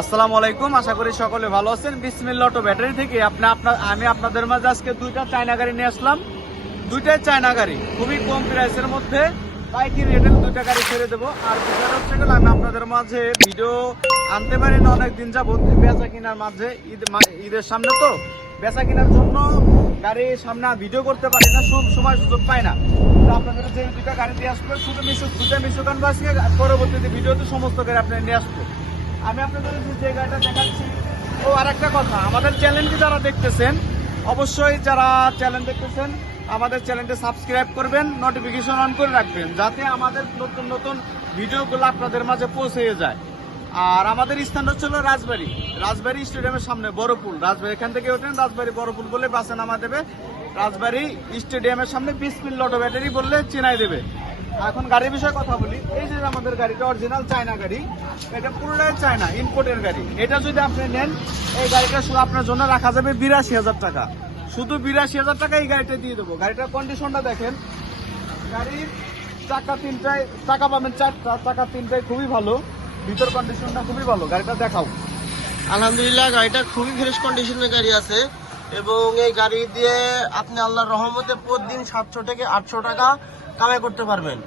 আসসালামু আলাইকুম, আশা করি সকলে ভালো আছেন। বিসমিল্লাহ অটো ব্যাটারি থেকে আমি আপনাদের মাঝে আজকে দুইটা চায়না গাড়ি নিয়ে আসলাম। দুইটাই চায়না গাড়ি, খুবই কম প্রাইসের মধ্যে পাইকারি রেটে দুইটা গাড়ি ছেড়ে দেবো। আর বিষয়টা হচ্ছে গেলে আমি আপনাদের মাঝে ভিডিও আনতে পারি না অনেকদিন যাবত, বেচা কিনার মাঝে ঈদের সামনে তো বেচা কেনার জন্য গাড়ির সামনে ভিডিও করতে পারি না, সময় সুযোগ পাই না। তো আপনাদের যে দুইটা গাড়ি দিয়ে আসবো, শুধু দুইটা মিশুক আনবো আজকে, পরবর্তীতে ভিডিওতে সমস্ত গাড়ি আপনারা নিয়ে আসবো। আমি আপনাদের যে গাড়িটা দেখাচ্ছি। ও আর একটা কথা, আমাদের চ্যানেলটি যারা দেখতেছেন, অবশ্যই যারা চ্যানেল দেখতেছেন আমাদের চ্যানেলটি সাবস্ক্রাইব করবেন, নোটিফিকেশন অন করে রাখবেন, যাতে আমাদের নতুন নতুন ভিডিওগুলো আপনাদের মাঝে পৌঁছে যায়। আর আমাদের স্থানটা হচ্ছে রাজবাড়ি স্টেডিয়ামের সামনে বড়পুল। রাজবাড়ি এখান থেকে ওঠেন, রাজবাড়ি বড়পুল বলে বাসে নামা দেবে। রাজবাড়ি স্টেডিয়ামের সামনে বিসমিল্লাহ অটো ব্যাটারি বললে চিনাই দেবে। এখন গাড়ির বিষয়ে কথা বলি। এই যে আমাদের গাড়িটা অরিজিনাল চায়না গাড়ি, এটা পুরোটাই চায়না, ইম্পোর্টের গাড়ি। এটা যদি আপনি নেন, এই গাড়িটা শুধু আপনার জন্য রাখা যাবে ৮২,০০০ টাকা। শুধু ৮২,০০০ টাকা এই গাড়িটা দিয়ে দেবো। গাড়িটার কন্ডিশনটা দেখেন, গাড়ির চাকা পাবেন চারটা, চাকা তিনটাই খুবই ভালো, ভিতর কন্ডিশনটা খুবই ভালো। গাড়িটা দেখাও। আলহামদুলিল্লাহ, গাড়িটা খুবই ফ্রেশ কন্ডিশনের গাড়ি আছে এবং এই গাড়ি দিয়ে আপনি আল্লাহর রহমতে প্রতিদিন ৭০০ থেকে ৮০০ টাকা কামাই করতে পারবেন।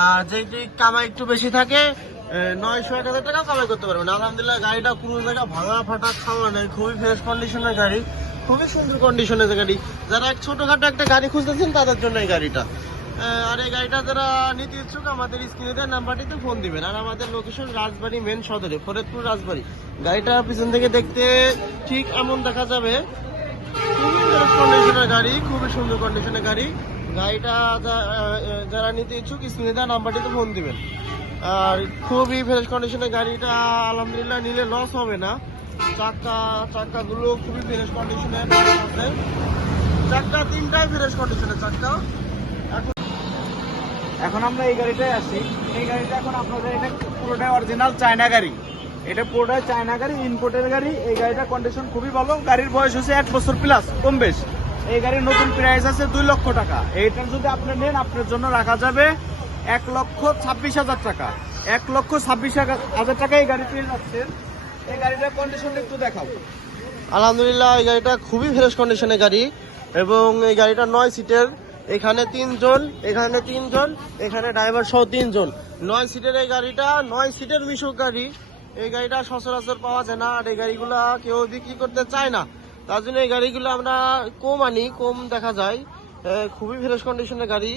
আর যেটি কামাই একটু বেশি থাকে ৯০০-১০০০ টাকা কামাই করতে পারবেন। আলহামদুলিল্লাহ, গাড়িটা কোনো জায়গা ভাঙা ফাটা খাওয়া নেই, খুবই ফ্রেশ কন্ডিশনের গাড়ি, খুবই সুন্দর কন্ডিশনের গাড়ি। যারা ছোটখাটো একটা গাড়ি খুঁজতেছেন তাদের জন্য এই গাড়িটা। আর এই গাড়িটা যারা নিতে ইচ্ছুক আমাদের স্ক্রিনে দেওয়া নাম্বারটিতে ফোন দিবেন। আর আমাদের লোকেশন রাজবাড়ি মেন সদরে, ফরিদপুর রাজবাড়ি। গাড়িটা পিছন থেকে দেখতে ঠিক এমন দেখা যাবে, খুবই ফ্রেশ কন্ডিশনের গাড়ি, খুবই সুন্দর কন্ডিশনের গাড়ি। গাড়িটা যারা নিতে ইচ্ছুক স্ক্রিনে দেওয়া নাম্বারটিতে ফোন দিবেন। আর খুবই ফ্রেশ কন্ডিশনের গাড়িটা, আলহামদুলিল্লাহ নিলে লস হবে না। চাকাগুলো খুবই ফ্রেশ কন্ডিশনের আছে, চাকা তিনটাই ফ্রেশ কন্ডিশনের চাকা। এখন আমরা এই গাড়িটাই আসি। এই গাড়িটা এখন আপনাদের, এটা পুরোটাই অরিজিনাল চায়না গাড়ি, এটা পুরোটাই চায়না গাড়ি, ইম্পোর্টের গাড়ি। এই গাড়িটার কন্ডিশন খুবই ভালো। গাড়ির বয়স হচ্ছে ১ বছর প্লাস, কম বেশ। এই গাড়ির নতুন প্রাইস আছে ২ লক্ষ টাকা। এইটা যদি আপনি নেন, আপনার জন্য রাখা যাবে ১,২৬,০০০ টাকা। ১,২৬,০০০ টাকা এই গাড়ি পেয়ে যাচ্ছেন। এই গাড়িটার কন্ডিশন একটু দেখাবো। আলহামদুলিল্লাহ, এই গাড়িটা খুবই ফ্রেশ কন্ডিশনের গাড়ি এবং এই গাড়িটা ৯ সিটের। এখানে ৩ জন, এখানে ৩ জন, এখানে ড্রাইভার সহ ৩ জন। ৯ সিটের এই গাড়িটা, ৯ সিটের মিশুক গাড়ি। এই গাড়িটা সচরাচর পাওয়া যায় না, আর এই গাড়িগুলো কেউ বিক্রি করতে চায় না। তার জন্য এই গাড়িগুলো আমরা কম আনি, কম দেখা যায়। খুবই ফ্রেশ কন্ডিশনের গাড়ি।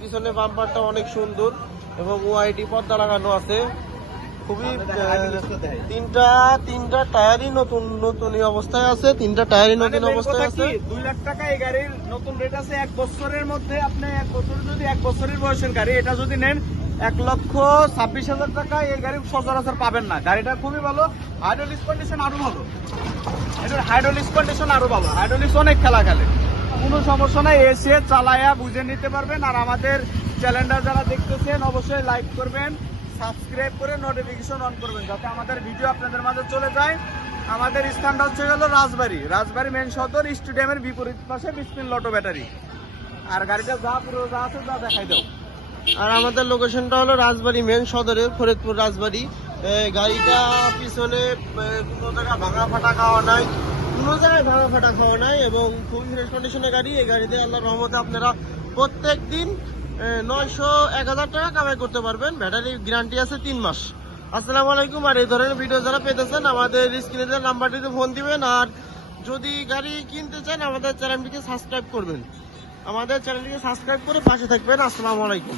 পিছনে বাম্পারটা অনেক সুন্দর এবং ওআইডি পর্দা লাগানো আছে। খুবই তিনটা টায়ারই নতুন অবস্থায় আছে, তিনটা টায়ারই নতুন অবস্থায় আছে। ২ লাখ টাকা এই গাড়ির নতুন রেট আছে। ১ বছরের মধ্যে আপনি ১ বছর যদি 1 বছরের বয়সের গাড়ি এটা যদি নেন, ১,২৬,০০০ টাকা এই গাড়ি সচরাচর পাবেন না। গাড়িটা খুবই ভালো, হাইড্রোলিক কন্ডিশন আরো ভালো। এটার হাইড্রোলিক কন্ডিশন আরো ভালো, হাইড্রোলিক্স অনেক খেলা খেলে, কোনো সমস্যা নাই। এসে চালায়া বুঝে নিতে পারবেন। আর আমাদের চ্যানেলটা যারা দেখতেছেন অবশ্যই লাইক করবেন, সাবস্ক্রাইব করে নোটিফিকেশন অন করবেন, যাতে আমাদের ভিডিও আপনাদের মাঝে চলে যায়। আমাদের স্থানটা হচ্ছে গেল রাজবাড়ি মেন সদর, স্টেডিয়ামের বিপরীত পাশে বিসমিল্লাহ অটো ব্যাটারি। আর গাড়িটা যা আছে তা দেখাই দাও। আর আমাদের লোকেশনটা হলো রাজবাড়ি মেন সদরে, ফরিদপুর রাজবাড়ি। গাড়িটা পিছনে কোনো জায়গায় ভাঙা ফাটা খাওয়া নাই, কোনো জায়গায় ভাঙা ফাটা খাওয়া নাই এবং খুবই ফ্রেশ কন্ডিশনের গাড়ি। এই গাড়িতে আল্লাহর রহমতে আপনারা প্রত্যেক দিন ৯০০-১,০০০ টাকা কামাই করতে পারবেন। ব্যাটারি গ্যারান্টি আছে ৩ মাস। আসসালামু আলাইকুম। আর এই ধরনের ভিডিও যারা পেতেছেন আমাদের স্ক্রিনে দেওয়া নাম্বারটিতে ফোন দিবেন। আর যদি গাড়ি কিনতে চান আমাদের চ্যানেলটিকে সাবস্ক্রাইব করবেন, আমাদের চ্যানেলটিকে সাবস্ক্রাইব করে পাশে থাকবেন। আসসালামু আলাইকুম।